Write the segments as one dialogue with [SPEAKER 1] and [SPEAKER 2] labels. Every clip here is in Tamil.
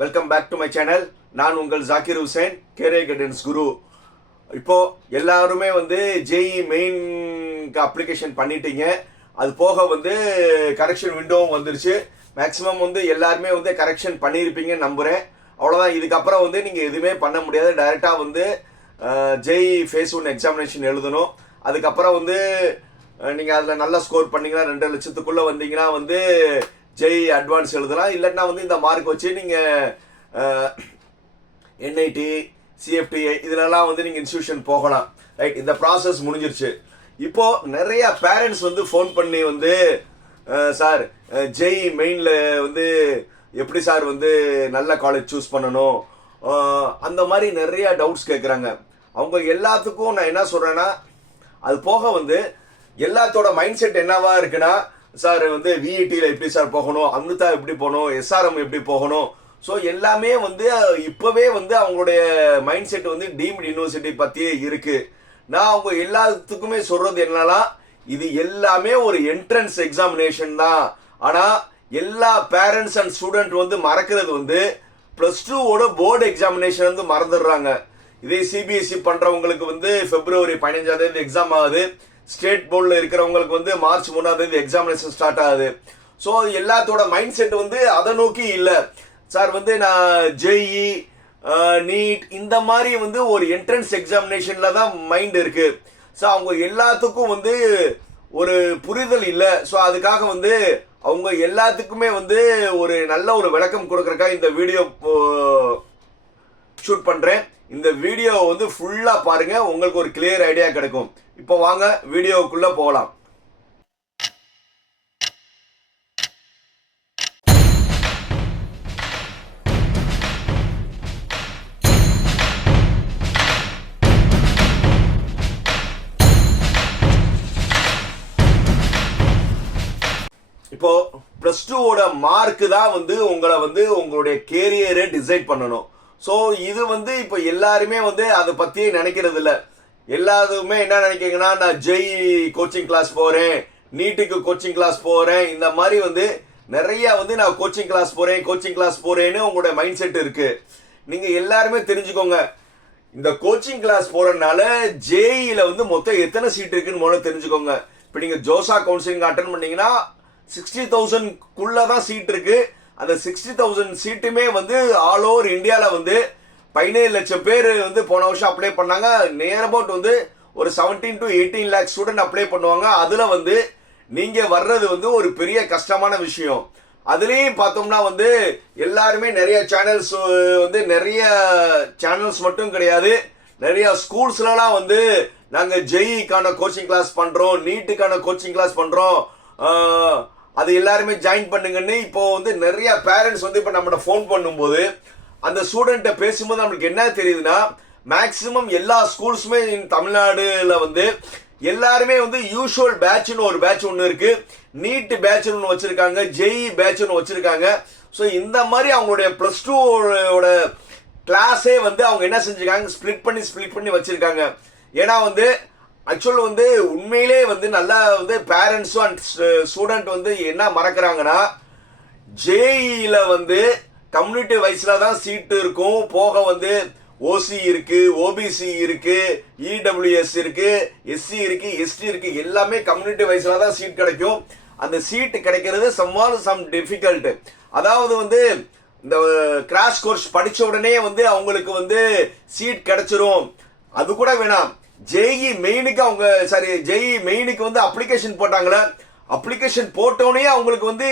[SPEAKER 1] Welcome back to my channel நான் உங்கள் ஜாக்கிர் ஹுசேன் கேரே கைடன்ஸ் குரு இப்போ எல்லாருமே வந்து ஜேஇ மெயின்க்கு அப்ளிகேஷன் பண்ணிட்டீங்க. அது போக வந்து கரெக்ஷன் விண்டோவும் வந்துருச்சு. மேக்ஸிமம் வந்து எல்லாருமே வந்து கரெக்ஷன் பண்ணியிருப்பீங்கன்னு நம்புகிறேன் அவ்வளோதான் இதுக்கப்புறம் வந்து நீங்கள் எதுவுமே பண்ண முடியாது. டைரெக்டாக வந்து ஜேஇ ஃபேஸ் ஒன் எக்ஸாமினேஷன் எழுதணும். அதுக்கப்புறம் வந்து நீங்கள் அதில் நல்லா ஸ்கோர் பண்ணீங்கன்னா ரெண்டு லட்சத்துக்குள்ளே வந்தீங்கன்னா வந்து ஜெய் அட்வான்ஸ் எழுதலாம். இல்லைன்னா வந்து இந்த மார்க் வச்சு நீங்கள் என்ஐடி சிஎஃப்டிஐ இதிலெல்லாம் வந்து நீங்கள் இன்ஸ்டியூஷன் போகலாம். ரைட் இந்த ப்ராசஸ் முடிஞ்சிருச்சு. இப்போது நிறைய பேரண்ட்ஸ் வந்து ஃபோன் பண்ணி வந்து சார் ஜெய் மெயினில் வந்து எப்படி சார் வந்து நல்ல காலேஜ் சூஸ் பண்ணணும்? அந்த மாதிரி நிறைய டவுட்ஸ் கேட்குறாங்க அவங்க எல்லாத்துக்கும் நான் என்ன சொல்கிறேன்னா அது போக வந்து எல்லாத்தோட மைண்ட் செட் என்னவா இருக்குன்னா சார் வந்து விஇடியில் எப்படி சார் போகணும்? அமிர்தா எப்படி போகணும்? எஸ்ஆர்எம் எப்படி போகணும்? ஸோ எல்லாமே வந்து இப்போவே வந்து அவங்களுடைய மைண்ட் செட் வந்து டீம்டு யூனிவர்சிட்டி பற்றியே இருக்குது நான் அவங்க எல்லாத்துக்குமே சொல்கிறது என்னன்னா இது எல்லாமே ஒரு என்ட்ரன்ஸ் எக்ஸாமினேஷன் தான். ஆனால் எல்லா பேரண்ட்ஸ் அண்ட் ஸ்டூடெண்ட் வந்து மறக்கிறது வந்து ப்ளஸ் டூவோட போர்டு எக்ஸாமினேஷன் வந்து மறந்துடுறாங்க. இதே சிபிஎஸ்சி பண்ணுறவங்களுக்கு வந்து பிப்ரவரி பதினஞ்சாம் தேதி எக்ஸாம் ஆகுது. ஸ்டேட் போர்டில் இருக்கிறவங்களுக்கு வந்து மார்ச் மூணாம் தேதி எக்ஸாமினேஷன் ஸ்டார்ட் ஆகுது. ஸோ எல்லாத்தோட மைண்ட் செட் வந்து அதை நோக்கி இல்லை. சார் வந்து நான் ஜேஇ நீட் இந்த மாதிரி வந்து ஒரு என்ட்ரன்ஸ் எக்ஸாமினேஷனில் தான் மைண்ட் இருக்கு. ஸோ அவங்க எல்லாத்துக்கும் வந்து ஒரு புரிதல் இல்லை. ஸோ அதுக்காக வந்து அவங்க எல்லாத்துக்குமே வந்து ஒரு நல்ல ஒரு விளக்கம் கொடுக்குறக்கா இந்த வீடியோ ஷூட் பண்ணுறேன் இந்த வீடியோ வந்து ஃபுல்லாக பாருங்க. உங்களுக்கு ஒரு கிளியர் ஐடியா கிடைக்கும். இப்போ வாங்க வீடியோவுக்குள்ளே போகலாம். இப்போ ப்ளஸ் டூவோட மார்க்கு தான் வந்து உங்களை வந்து உங்களுடைய கேரியரை டிசைட் பண்ணணும். ஸோ இது வந்து இப்போ எல்லாருமே வந்து அதை பற்றியே நினைக்கிறது இல்லை எல்லாருமே என்ன நினைக்கிறீங்கன்னா நான் ஜெய் கோச்சிங் கிளாஸ் போகிறேன் நீட்டுக்கு கோச்சிங் கிளாஸ் போகிறேன் இந்த மாதிரி வந்து நிறைய வந்து நான் கோச்சிங் கிளாஸ் போகிறேன் கோச்சிங் கிளாஸ் போகிறேன்னு உங்களுடைய மைண்ட் செட் இருக்கு. நீங்கள் எல்லாருமே தெரிஞ்சுக்கோங்க. இந்த கோச்சிங் கிளாஸ் போகிறனால ஜேஇயில் வந்து மொத்தம் எத்தனை சீட் இருக்குன்னு முதல்ல தெரிஞ்சுக்கோங்க. இப்போ நீங்கள் ஜோசா கவுன்சிலிங் அட்டன் பண்ணீங்கன்னா சிக்ஸ்டி தௌசண்ட்குள்ளே தான் சீட் இருக்குது அந்த சிக்ஸ்டி தௌசண்ட் சீட்டுமே வந்து ஆல் ஓவர் இந்தியாவில் வந்து பதினேழு லட்சம் பேர் வந்து போன வருஷம் அப்ளை பண்ணாங்க. நியர் அபவுட் வந்து ஒரு seventeen to eighteen lakh student apply பண்ணுவாங்க. அதில் வந்து நீங்கள் வர்றது வந்து ஒரு பெரிய கஷ்டமான விஷயம். அதுலேயும் பார்த்தோம்னா வந்து எல்லாருமே நிறைய சேனல்ஸ் வந்து நிறைய சேனல்ஸ் மட்டும் கிடையாது. நிறைய ஸ்கூல்ஸ்லலாம் வந்து நாங்கள் ஜெயிக்கான கோச்சிங் கிளாஸ் பண்ணுறோம் நீட்டுக்கான கோச்சிங் கிளாஸ் பண்ணுறோம் அது எல்லாருமே ஜாயின் பண்ணுங்கன்னு இப்போ வந்து நிறைய பேரண்ட்ஸ் வந்து இப்போ நம்மகிட்ட ஃபோன் பண்ணும்போது அந்த ஸ்டூடெண்ட்டை பேசும்போது நம்மளுக்கு என்ன தெரியுதுன்னா மேக்சிமம் எல்லா ஸ்கூல்ஸுமே தமிழ்நாடுல வந்து எல்லாருமே வந்து யூஷுவல் பேட்ச்னு ஒரு பேட்ச் ஒன்று இருக்கு. நீட் பேட்ச் ஒன்று வச்சிருக்காங்க ஜெஇ பேட்ச் ஒன்று வச்சிருக்காங்க. ஸோ இந்த மாதிரி அவங்களுடைய ப்ளஸ் டூவோட கிளாஸே வந்து அவங்க என்ன செஞ்சிருக்காங்க? ஸ்ப்ளிட் பண்ணி ஸ்ப்ளிட் பண்ணி வச்சிருக்காங்க. ஏன்னா வந்து ஆக்சுவல் வந்து உண்மையிலே வந்து நல்லா வந்து பேரண்ட்ஸும் அண்ட் ஸ்டூடெண்ட் வந்து என்ன மறக்கிறாங்கன்னா ஜேஇயில் வந்து கம்யூனிட்டி வைஸில் தான் சீட்டு இருக்கும். போக வந்து ஓசி இருக்கு ஓபிசி இருக்கு இடபிள்யூஎஸ் இருக்கு எஸ்சி இருக்கு எஸ்டி இருக்கு. எல்லாமே கம்யூனிட்டி வைஸில் தான் சீட் கிடைக்கும். அந்த சீட்டு கிடைக்கிறது சம்வால் சம் டிஃபிகல்ட் அதாவது வந்து இந்த கிராஷ் கோர்ஸ் படித்த உடனே வந்து அவங்களுக்கு வந்து சீட் கிடைச்சிரும். அது கூட வேணாம். ஜேஇ மெயினுக்கு அவங்க சாரி ஜேஇ மெயினுக்கு வந்து அப்ளிகேஷன் போட்டாங்களே அப்ளிகேஷன் போட்டோடனே அவங்களுக்கு வந்து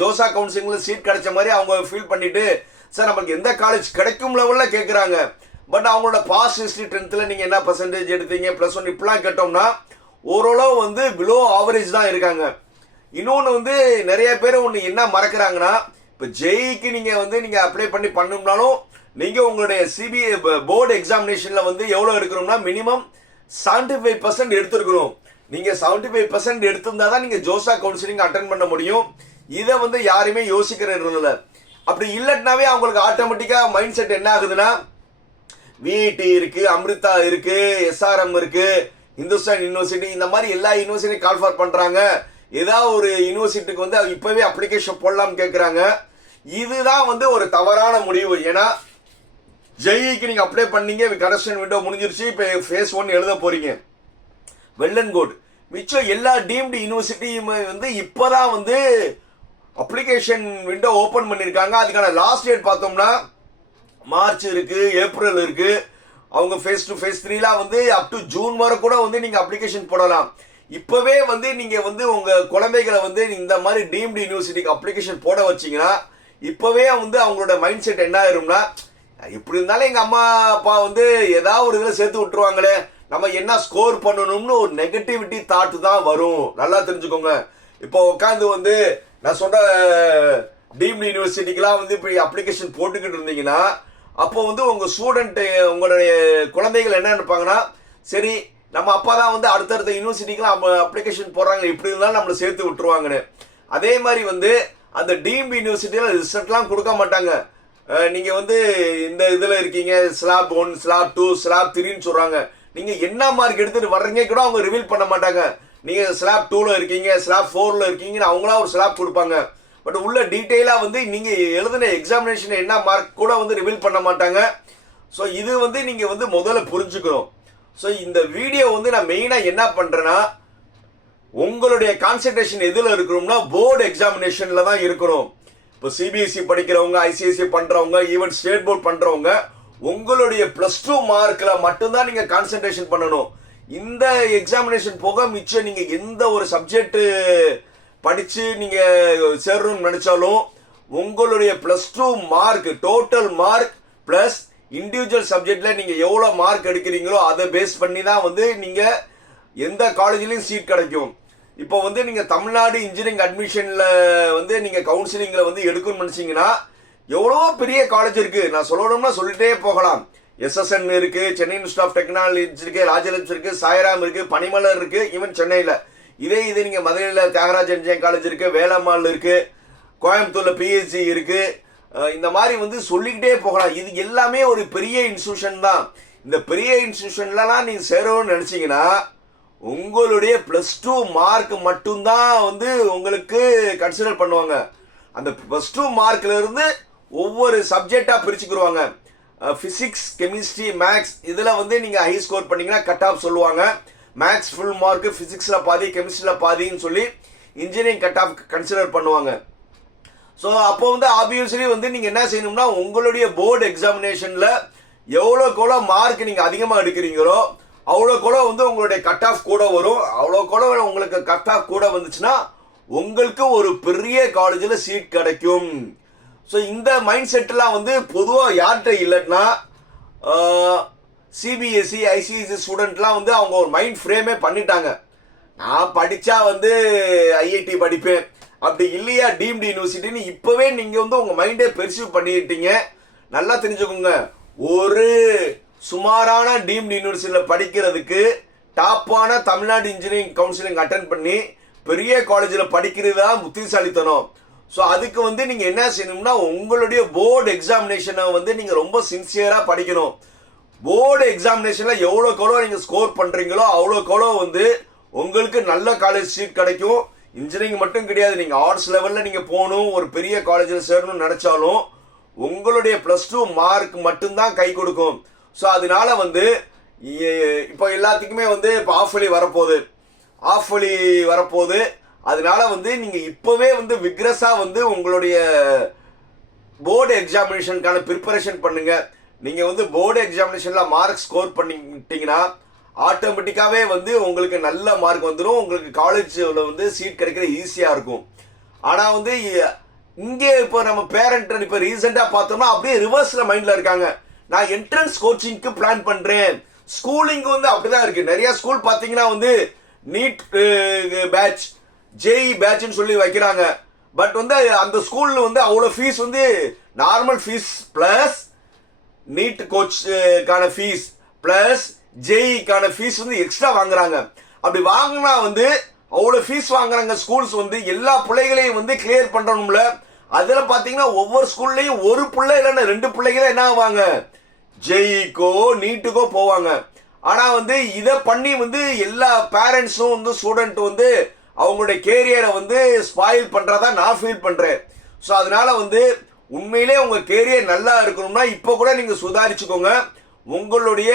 [SPEAKER 1] ஜோசா கவுன்சிலிங்ல சீட் கிடைச்ச மாதிரி அவங்க ஃபீல் பண்ணிட்டு சார் நமக்கு எந்த காலேஜ் கிடைக்கும் லெவலில் கேட்குறாங்க பட் அவங்களோட பாஸ் ஹிஸ்ட்ரி டென்த்தில் நீங்கள் என்ன பர்சன்டேஜ் எடுத்தீங்க? ப்ளஸ் ஒன் இப்படிலாம் கேட்டோம்னா ஓரளவு வந்து பிலோ ஆவரேஜ் தான் இருக்காங்க. இன்னொன்று வந்து நிறைய பேர் ஒன்று என்ன மறக்கிறாங்கன்னா இப்போ ஜெய்க்கு நீங்கள் வந்து நீங்கள் அப்ளை பண்ணி பண்ணும்னாலும் நீங்கள் உங்களுடைய சிபிஐ போர்டு எக்ஸாமினேஷனில் வந்து எவ்வளோ எடுக்கணும்னா மினிமம் செவன்டி ஃபைவ் பர்சன்ட் எடுத்துருக்கணும். நீங்கள் செவன்டி ஃபைவ் பர்சன்ட் எடுத்திருந்தா தான் நீங்கள் ஜோசா கவுன்சிலிங் அட்டன் பண்ண முடியும். இதை வந்து யாருமே யோசிக்கிறது அப்படி இல்லைனாவே அவங்களுக்கு ஆட்டோமேட்டிக்காக மைண்ட் செட் என்ன ஆகுதுன்னா விஐடி இருக்குது அமிர்தா இருக்குது எஸ்ஆர்எம் இருக்குது இந்துஸ்தான் யூனிவர்சிட்டி இந்த மாதிரி எல்லா யூனிவர்சிட்டியும் கால்ஃபார் பண்ணுறாங்க ஏதாவது ஒரு யூனிவர்சிட்டிக்கு வந்து இப்போவே அப்ளிகேஷன் போடலாம்னு கேட்குறாங்க இதுதான் வந்து ஒரு தவறான முடிவு. ஏன்னா ஜெயிக்கு நீங்க அப்ளை பண்ணீங்க கரெக்ஷன் விண்டோ முடிஞ்சிருச்சு இப்போ ஃபேஸ் ஒன் எழுத போறீங்க. வெள்ளன் கோட் மிச்சம் எல்லா டீம்டு யூனிவர்சிட்டியுமே வந்து இப்போதான் வந்து அப்ளிகேஷன் விண்டோ ஓப்பன் பண்ணியிருக்காங்க அதுக்கான லாஸ்ட் டேட் பார்த்தோம்னா மார்ச் இருக்கு ஏப்ரல் இருக்கு. அவங்க ஃபேஸ் டு ஃபேஸ் த்ரீலாம் வந்து அப் டு ஜூன் வரை கூட வந்து நீங்கள் அப்ளிகேஷன் போடலாம். இப்போவே வந்து நீங்கள் வந்து உங்கள் குழந்தைகளை வந்து இந்த மாதிரி டீம்டு யூனிவர்சிட்டிக்கு அப்ளிகேஷன் போட வச்சீங்கன்னா இப்போவே வந்து அவங்களோட மைண்ட் செட் என்ன ஆயிரும்னா இப்படி இருந்தாலும் எங்கள் அம்மா அப்பா வந்து ஏதாவது ஒரு இதில் சேர்த்து விட்டுருவாங்களே நம்ம என்ன ஸ்கோர் பண்ணணும்னு ஒரு நெகட்டிவிட்டி தாட்டு தான் வரும். நல்லா தெரிஞ்சுக்கோங்க. இப்போ உட்காந்து வந்து நான் சொன்ன டீம்டு யூனிவர்சிட்டிக்கெலாம் வந்து இப்போ அப்ளிகேஷன் போட்டுக்கிட்டு இருந்தீங்கன்னா அப்போ வந்து உங்கள் ஸ்டூடெண்ட்டு உங்களுடைய குழந்தைகள் என்ன நினைப்பாங்கன்னா சரி நம்ம அப்பா தான் வந்து அடுத்தடுத்த யூனிவர்சிட்டிக்கெலாம் அப்ளிகேஷன் போடுறாங்க இப்படி இருந்தாலும் நம்மளை சேர்த்து விட்டுருவாங்கன்னு. அதே மாதிரி வந்து அந்த டிஎம்பி யூனிவர்சிட்டியில் ரிசல்ட்லாம் கொடுக்க மாட்டாங்க. நீங்கள் வந்து இந்த இதில் இருக்கீங்க slab one slab two slab த்ரீன்னு சொல்கிறாங்க நீங்கள் என்ன மார்க் எடுத்துட்டு வர்றீங்க கூட அவங்க ரிவீல் பண்ண மாட்டாங்க. நீங்கள் ஸ்லாப் டூவில் இருக்கீங்க ஸ்லாப் ஃபோரில் இருக்கீங்கன்னு அவங்களா ஒரு ஸ்லாப் கொடுப்பாங்க. பட் உள்ள டீட்டெயிலாக வந்து நீங்கள் எழுதின எக்ஸாமினேஷன் என்ன மார்க் கூட வந்து ரிவீல் பண்ண மாட்டாங்க. ஸோ இது வந்து நீங்கள் வந்து முதல்ல புரிஞ்சுக்கணும். ஸோ இந்த வீடியோ வந்து நான் மெயினாக என்ன பண்ணுறேன்னா உங்களுடைய கான்சென்ட்ரேஷன் எதில் இருக்கணும்னா போர்டு எக்ஸாமினேஷனில் தான் இருக்கணும் இப்போ சிபிஎஸ்சி படிக்கிறவங்க ஐசிஎஸ்சி பண்ணுறவங்க ஈவன் ஸ்டேட் போர்ட் பண்ணுறவங்க உங்களுடைய ப்ளஸ் டூ மார்க்கில் மட்டும்தான் நீங்கள் கான்சென்ட்ரேஷன் பண்ணணும். இந்த எக்ஸாமினேஷன் போக மிச்சம் நீங்கள் எந்த ஒரு சப்ஜெக்ட்டு படித்து நீங்கள் சேரணும்னு நினச்சாலும் உங்களுடைய plus two mark total mark plus individual சப்ஜெக்டில் நீங்கள் எவ்வளோ மார்க் எடுக்கிறீங்களோ அதை பேஸ் பண்ணி தான் வந்து நீங்கள் எந்த காலேஜ்லேயும் சீட் கிடைக்கும். இப்போ வந்து நீங்கள் தமிழ்நாடு இன்ஜினியரிங் அட்மிஷனில் வந்து நீங்கள் கவுன்சிலிங்கில் வந்து எடுக்கணும்னு நினச்சிங்கன்னா எவ்வளோ பெரிய காலேஜ் இருக்குது நான் சொல்லணும்னா சொல்லிட்டே போகலாம். எஸ்எஸ்என் இருக்குது சென்னை இன்ஸ்டியூட் ஆஃப் டெக்னாலஜி இருக்குது ராஜலட்சம் இருக்குது சாய்ராம் இருக்குது பனிமலர் இருக்குது ஈவன் சென்னையில். இதே இது நீங்கள் மதுரையில் தியாகராஜ இன்ஜினியரிங் காலேஜ் இருக்குது வேலம்மாள் இருக்குது கோயம்புத்தூரில் பிஹெச்சி இருக்குது இந்த மாதிரி வந்து சொல்லிக்கிட்டே போகலாம். இது எல்லாமே ஒரு பெரிய இன்ஸ்டியூஷன் தான். இந்த பெரிய இன்ஸ்டியூஷன்லலாம் நீங்கள் சேரணும்னு நினச்சிங்கன்னா உங்களுடைய ப்ளஸ் டூ மார்க் மட்டும்தான் வந்து உங்களுக்கு கன்சிடர் பண்ணுவாங்க. அந்த ப்ளஸ் டூ மார்க்லேருந்து ஒவ்வொரு சப்ஜெக்டாக பிரிச்சுக்கிடுவாங்க ஃபிசிக்ஸ் கெமிஸ்ட்ரி மேக்ஸ் இதில் வந்து நீங்கள் ஹை ஸ்கோர் பண்ணீங்கன்னா கட் ஆஃப் சொல்லுவாங்க. மேக்ஸ் ஃபுல் மார்க்கு ஃபிசிக்ஸில் பாதி கெமிஸ்ட்ரியில் பாதின்னு சொல்லி இன்ஜினியரிங் கட் ஆஃப் கன்சிடர் பண்ணுவாங்க. ஸோ அப்போ வந்து ஆப்வியஸ்லி வந்து நீங்கள் என்ன செய்யணும்னா உங்களுடைய போர்டு எக்ஸாமினேஷனில் எவ்வளோக்கு எவ்வளோ மார்க் நீங்கள் அதிகமாக எடுக்கிறீங்களோ அவ்வளோ குளம் வந்து உங்களுடைய கட் ஆஃப் கூட வரும். அவ்வளோ எவ்வளோ உங்களுக்கு கட் ஆஃப் கூட வந்துச்சுன்னா உங்களுக்கு ஒரு பெரிய காலேஜில் சீட் கிடைக்கும். ஸோ இந்த மைண்ட் செட்டெலாம் வந்து பொதுவாக யார்கிட்ட இல்லைன்னா சிபிஎஸ்சி ஐசிஎஸ்சி ஸ்டூடெண்ட்லாம் வந்து அவங்க ஒரு மைண்ட் ஃப்ரேமே பண்ணிட்டாங்க. நான் படித்தா வந்து ஐஐடி படிப்பேன். அப்படி இல்லையா டீம்டு யூனிவர்சிட்டின்னு இப்போவே நீங்கள் வந்து உங்கள் மைண்டே பெர்சீவ் பண்ணிட்டீங்க. நல்லா தெரிஞ்சுக்கோங்க. ஒரு சுமாரான டீம்டு யூனிவர்சிட்டியில் படிக்கிறதுக்கு டாப்பான தமிழ்நாடு இன்ஜினியரிங் கவுன்சிலிங் அட்டன் பண்ணி பெரிய காலேஜில் படிக்கிறது தான் புத்திசாலித்தனம் ஸோ அதுக்கு வந்து நீங்கள் என்ன செய்யணும்னா உங்களுடைய போர்டு எக்ஸாமினேஷனை வந்து நீங்கள் ரொம்ப சின்சியராக படிக்கணும். போர்டு எக்ஸாமினேஷனில் எவ்வளோக்கு எவ்வளோ நீங்கள் ஸ்கோர் பண்ணுறீங்களோ அவ்வளோக்கு எவ்வளோ வந்து உங்களுக்கு நல்ல காலேஜ் சீட் கிடைக்கும். இன்ஜினியரிங் மட்டும் கிடையாது. நீங்கள் ஆர்ட்ஸ் லெவலில் நீங்கள் போகணும் ஒரு பெரிய காலேஜில் சேரணும்னு நினச்சாலும் உங்களுடைய ப்ளஸ் டூ மார்க் மட்டும்தான் கை கொடுக்கும். ஸோ அதனால வந்து இப்போ எல்லாத்துக்குமே வந்து இப்போ ஆஃப் வழி வரப்போகுது. ஆஃப் வழி வரப்போகுது. அதனால வந்து நீங்கள் இப்போவே வந்து விக்ரஸாக வந்து உங்களுடைய போர்டு எக்ஸாமினேஷனுக்கான ப்ரிப்பரேஷன் பண்ணுங்கள் நீங்கள் வந்து போர்டு எக்ஸாமினேஷனில் மார்க் ஸ்கோர் பண்ணிட்டீங்கன்னா ஆட்டோமேட்டிக்காகவே வந்து உங்களுக்கு நல்ல மார்க் வந்துடும் உங்களுக்கு காலேஜில் வந்து சீட் கிடைக்கிறது ஈஸியாக இருக்கும். ஆனால் வந்து இங்கே இப்போ நம்ம பேரண்ட் இப்போ ரீசெண்டாக பார்த்தோம்னா அப்படியே ரிவர்ஸில் மைண்டில் இருக்காங்க. நான் என்ட்ரன்ஸ் கோச்சிங்க்கு பிளான் பண்ணுறேன் ஸ்கூலிங் வந்து அப்படிதான் இருக்கு. நிறைய ஸ்கூல் பார்த்தீங்கன்னா வந்து நீட் பேட்ச் ஜேஇ பேட்ச்னு சொல்லி வைக்கிறாங்க. பட் வந்து அந்த ஸ்கூலில் வந்து அவ்வளோ ஃபீஸ் வந்து நார்மல் ஃபீஸ் ப்ளஸ் நீட் கோச்சுக்கான ஃபீஸ் ப்ளஸ் ஜேஇக்கான ஃபீஸ் வந்து எக்ஸ்ட்ரா வாங்குறாங்க. அப்படி வாங்கினா வந்து அவ்வளோ ஃபீஸ் வாங்குறாங்க ஸ்கூல்ஸ் வந்து எல்லா பிள்ளைகளையும் வந்து கிளியர் பண்ணணும்ல அதில் பார்த்தீங்கன்னா ஒவ்வொரு ஸ்கூல்லையும் ஒரு பிள்ளை இல்லைன்னா ரெண்டு பிள்ளைகளும் என்ன ஆவாங்க? ஜெயிக்கோ நீட்டுக்கோ போவாங்க. ஆனா வந்து இதை பண்ணி வந்து எல்லா பேரண்ட்ஸும் வந்து ஸ்டூடெண்ட் வந்து அவங்களுடைய கேரியரை வந்து ஸ்பாயில் பண்றதா நான் ஃபீல் பண்றேன். ஸோ அதனால வந்து உண்மையிலே உங்க கேரியர் நல்லா இருக்கணும்னா இப்போ கூட நீங்க சுதாரிச்சுக்கோங்க. உங்களுடைய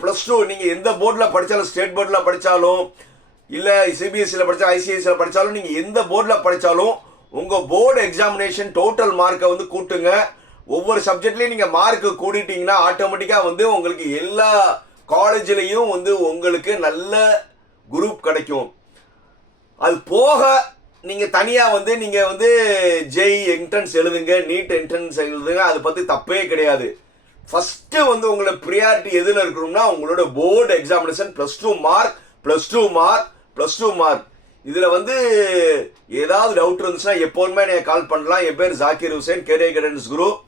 [SPEAKER 1] ப்ளஸ் டூ நீங்க எந்த போர்டில் படித்தாலும் ஸ்டேட் போர்டில் படித்தாலும் இல்லை சிபிஎஸ்சியில் படித்தா ஐசிஐசியில் படித்தாலும் நீங்கள் எந்த போர்டில் படித்தாலும் உங்கள் போர்டு எக்ஸாமினேஷன் டோட்டல் மார்க்கை வந்து கூட்டுங்க. ஒவ்வொரு சப்ஜெக்ட்லேயும் நீங்கள் மார்க் கூட்டிட்டீங்கன்னா ஆட்டோமேட்டிக்காக வந்து உங்களுக்கு எல்லா காலேஜ்லேயும் வந்து உங்களுக்கு நல்ல குரூப் கிடைக்கும். அது போக நீங்கள் தனியாக வந்து நீங்கள் வந்து ஜெய் என்ட்ரன்ஸ் எழுதுங்க நீட் என்ட்ரன்ஸ் எழுதுங்க அதை பற்றி தப்பே கிடையாது. ஃபஸ்ட்டு வந்து உங்களை ப்ரியாரிட்டி எதில் இருக்கணும்னா உங்களோட board examination plus two mark plus two mark plus two mark இதில் வந்து ஏதாவது டவுட் இருந்துச்சுன்னா எப்போதுமே நீங்கள் கால் பண்ணலாம். என் பேர் Zakir Hussain career guidance group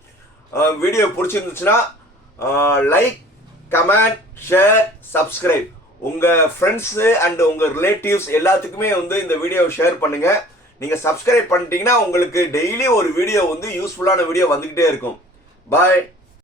[SPEAKER 1] video பிடிச்சிருந்துச்சுன்னா லைக் கமெண்ட் ஷேர் சப்ஸ்கிரைப் உங்கள் ஃப்ரெண்ட்ஸு அண்ட் உங்கள் ரிலேட்டிவ்ஸ் எல்லாத்துக்குமே வந்து இந்த வீடியோவை ஷேர் பண்ணுங்கள் நீங்கள் சப்ஸ்கிரைப் பண்ணிட்டீங்கன்னா உங்களுக்கு டெய்லி ஒரு வீடியோ வந்து யூஸ்ஃபுல்லான வீடியோ வந்துக்கிட்டே இருக்கும். பாய்